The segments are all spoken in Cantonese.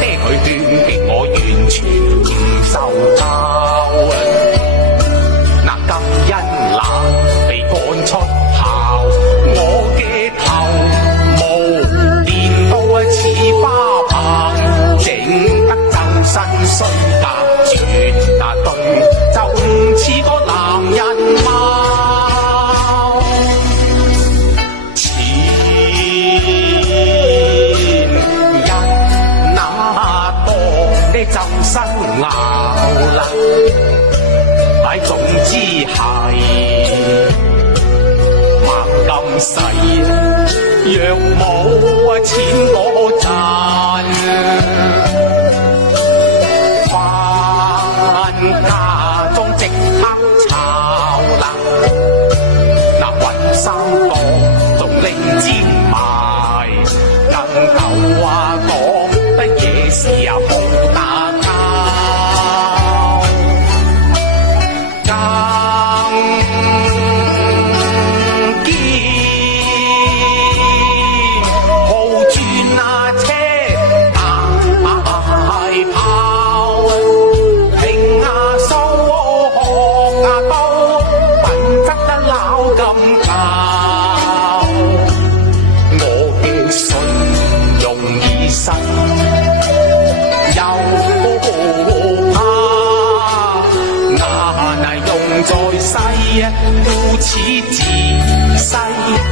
爹佢勸極我完全唔受教。嗱，今因難被趕出校，我嘅頭毛練到似花棚，整得周身衰格絕，嗱對就唔似個男人貌。前日那多你周身咬啦，唉總之係猛咁使，若冇錢嗰陣，返家中即刻炒啦，嗱搵衫檔仲拎尖埋，更夠講得嘢時好打交。在世故此自細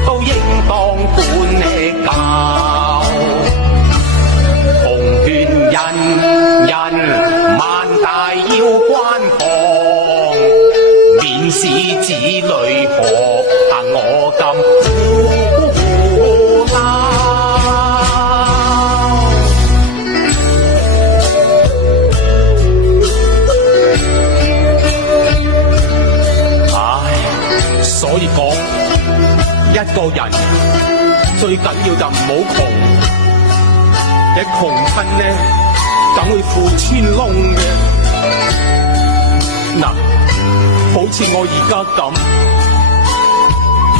都應當管理教，奉勸人人萬大要關防，免使子女學我咁苦啦。所以講，一個人最緊要就唔好窮，你窮親呢，梗會褲穿窿嘅。嗱，好似我而家咁，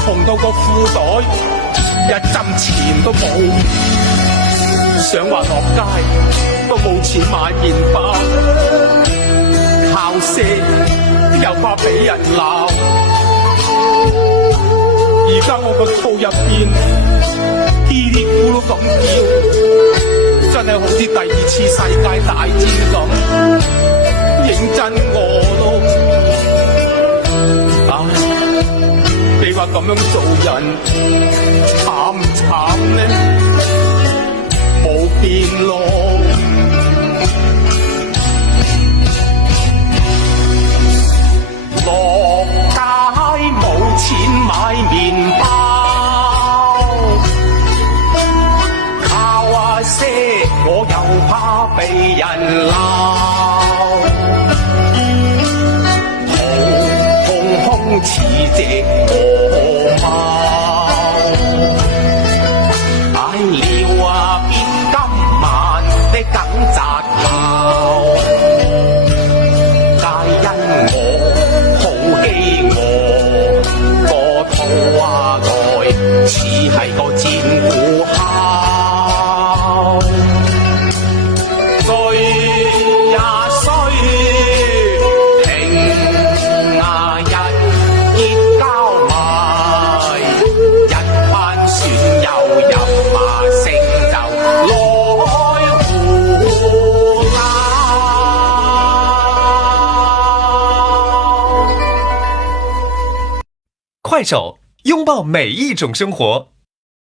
窮到個褲袋一針錢都冇，想話落街都冇錢買麵包，靠賒又怕俾人鬧。而家我個肚入邊嘀嘀咕嚕咁叫，真係好似第二次世界大戰咁，認真餓咯。唉，你話咁樣做人慘唔慘呢？冇變咯。落街冇錢買麵包，靠下些我又怕被人鬧，肚空空似隻餓貓，唉料啊變今晚的梗扎炮，皆因我好飢餓，個肚啊內似係個戰鼓敲，衰也衰，拼啊日結交埋，一班損友入馬勝就來胡鬧。快手，擁抱每一種生活。